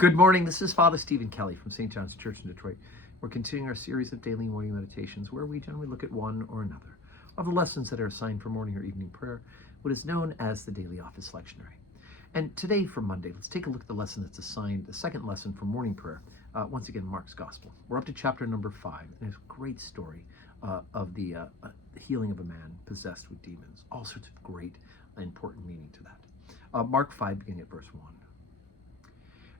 Good morning. This is Father Stephen Kelly from St. John's Church in Detroit. We're continuing our series of daily morning meditations where we generally look at one or another of the lessons that are assigned for morning or evening prayer, what is known as the daily office lectionary. And today for Monday, let's take a look at the lesson that's assigned, the second lesson for morning prayer. Once again, Mark's Gospel. We're up to chapter number 5, and it's a great story of the healing of a man possessed with demons. All sorts of great, important meaning to that. Mark 5, beginning at verse 1.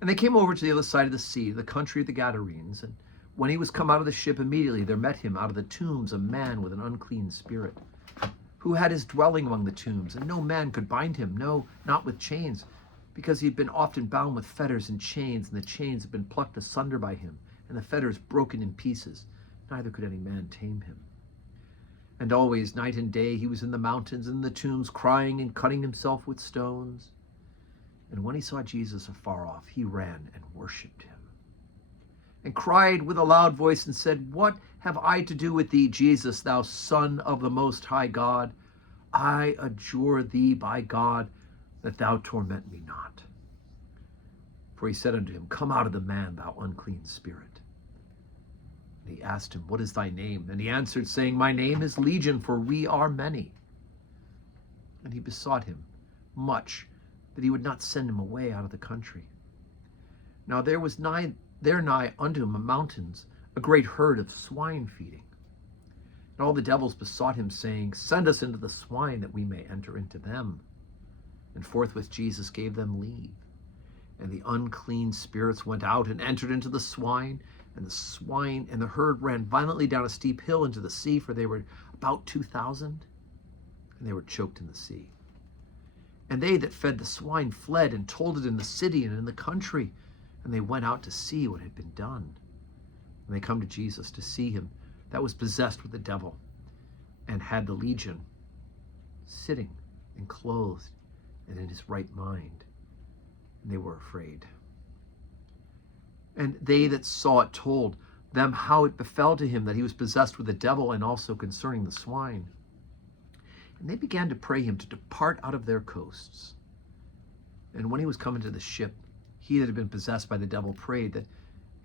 And they came over to the other side of the sea, the country of the Gadarenes. And when he was come out of the ship, immediately there met him out of the tombs a man with an unclean spirit, who had his dwelling among the tombs. And no man could bind him, no, not with chains, because he had been often bound with fetters and chains, and the chains had been plucked asunder by him, and the fetters broken in pieces. Neither could any man tame him. And always, night and day, he was in the mountains and in the tombs, crying and cutting himself with stones. And when he saw Jesus afar off, he ran and worshipped him, and cried with a loud voice and said, What have I to do with thee, Jesus, thou Son of the Most High God? I adjure thee by God that thou torment me not. For he said unto him, Come out of the man, thou unclean spirit. And he asked him, What is thy name? And he answered, saying, My name is Legion, for we are many. And he besought him much that he would not send him away out of the country. Now there was nigh unto him mountains a great herd of swine feeding. And all the devils besought him, saying, Send us into the swine, that we may enter into them. And forthwith Jesus gave them leave. And the unclean spirits went out and entered into the swine, and the herd ran violently down a steep hill into the sea, for they were about 2,000, and they were choked in the sea. And they that fed the swine fled and told it in the city and in the country. And they went out to see what had been done. And they come to Jesus to see him that was possessed with the devil and had the legion, sitting and clothed and in his right mind. And they were afraid. And they that saw it told them how it befell to him that he was possessed with the devil, and also concerning the swine. And they began to pray him to depart out of their coasts. And when he was come into the ship, he that had been possessed by the devil prayed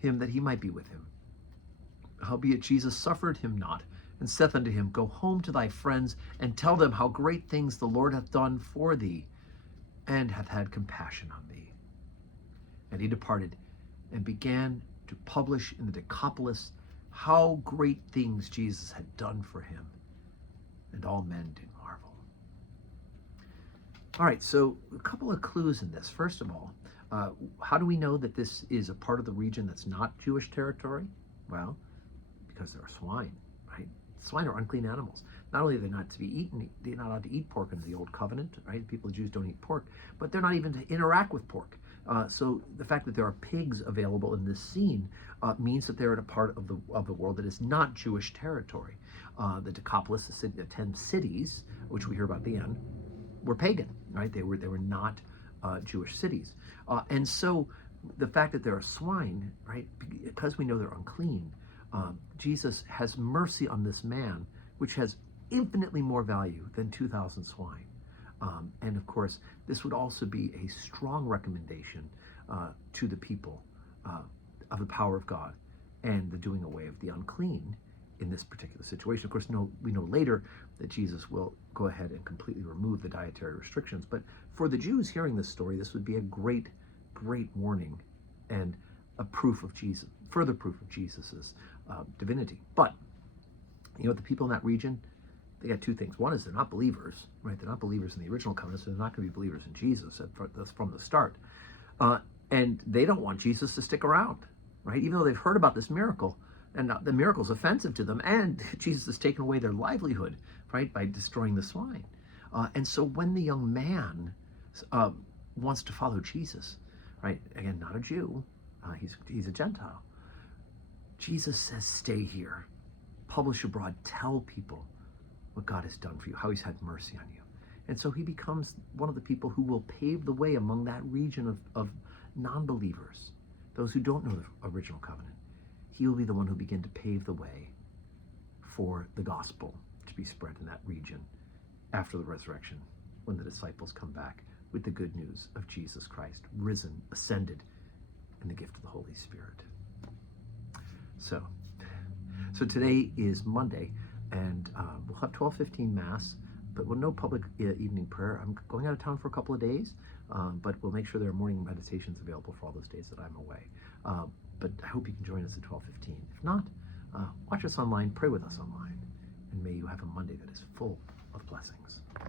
that he might be with him. Howbeit Jesus suffered him not, and saith unto him, Go home to thy friends, and tell them how great things the Lord hath done for thee, and hath had compassion on thee. And he departed, and began to publish in the Decapolis how great things Jesus had done for him. And all men did marvel. All right, so a couple of clues in this. First of all, how do we know that this is a part of the region that's not Jewish territory? Well, because there are swine, right? Swine are unclean animals. Not only are they not to be eaten, they're not allowed to eat pork under the Old Covenant, right? Jews don't eat pork, but they're not even to interact with pork. So the fact that there are pigs available in this scene means that they're in a part of the world that is not Jewish territory. The Decapolis, the 10 cities, which we hear about at the end, were pagan, right? They were not Jewish cities. And so the fact that there are swine, right, because we know they're unclean, Jesus has mercy on this man, which has infinitely more value than 2,000 swine. And of course, this would also be a strong recommendation to the people of the power of God and the doing away of the unclean in this particular situation. Of course, we know later that Jesus will go ahead and completely remove the dietary restrictions. But for the Jews hearing this story, this would be a great, great warning and a proof of Jesus, further proof of Jesus's divinity. But you know, the people in that region, they got two things. One is they're not believers, right? They're not believers in the original covenant, so they're not going to be believers in Jesus from the start. And they don't want Jesus to stick around, right? Even though they've heard about this miracle, and the miracle's offensive to them, and Jesus has taken away their livelihood, right, by destroying the swine. And so when the young man wants to follow Jesus, right, again, not a Jew, he's a Gentile, Jesus says, stay here, publish abroad, tell people what God has done for you, how he's had mercy on you. And so he becomes one of the people who will pave the way among that region of non-believers, those who don't know the original covenant. He will be the one who begin to pave the way for the gospel to be spread in that region after the resurrection, when the disciples come back with the good news of Jesus Christ, risen, ascended, and the gift of the Holy Spirit. So today is Monday, and we'll have 12:15 Mass, but we'll no public evening prayer. I'm going out of town for a couple of days, but we'll make sure there are morning meditations available for all those days that I'm away. But I hope you can join us at 12:15. If not, watch us online, pray with us online, and may you have a Monday that is full of blessings.